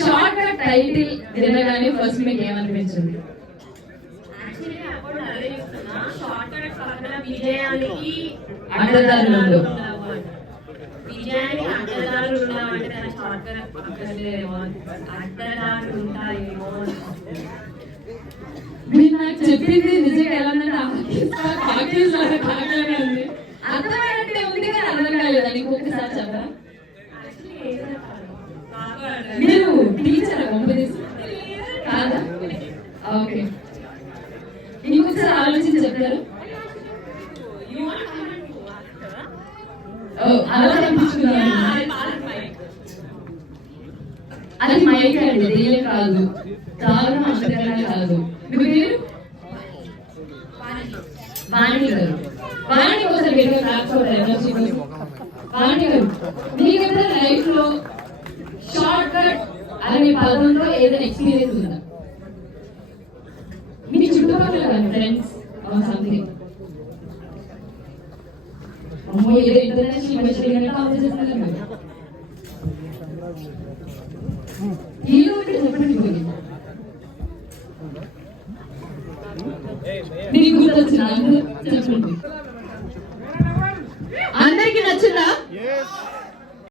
Short cut title వినగానే first మీకు ఏమనిపించింది? విజయానికి షార్ట్ కట్ ఉంటాయేమో. మీరు నాకు చెప్పింది నిజంగా ఎలా కాకేస్తాడు, కాకేలానే ఉంది అర్థమైనట్టే ఉంది కానీ అర్థం కాలేదు? నీకు ఒకసారి చెప్పరా యాక్చువల్లీ ఏం చెప్పాలి? నాకు అర్థం మీరు టీచర్ కాదా? ఓకే. ఇంకొకసారి ఆలోచించి చెప్తారు You అలా I అది మైక్ అండి దేలే కాదు. తాగడం అంతకన్నా కాదు. మీ పేరు? వాణి గారు. వాణి కోసం గట్టిగా రాకపోతే వాణి గారు మీకు లైఫ్లో కట్ అనే పదంలో ఏదైనా ఎక్స్పీరియన్స్ ఉందా? మీ చుట్టుపక్కల కానీ ఫ్రెండ్స్ సంథింగ్ అమ్మో ఏదో ఇంటర్నేషనల్ మెసేజ్ అంటే ఆలోచిస్తున్నాను ఏదో ఒకటి చెప్పండి మీకు చెప్పండి. అందరికి నచ్చిందా?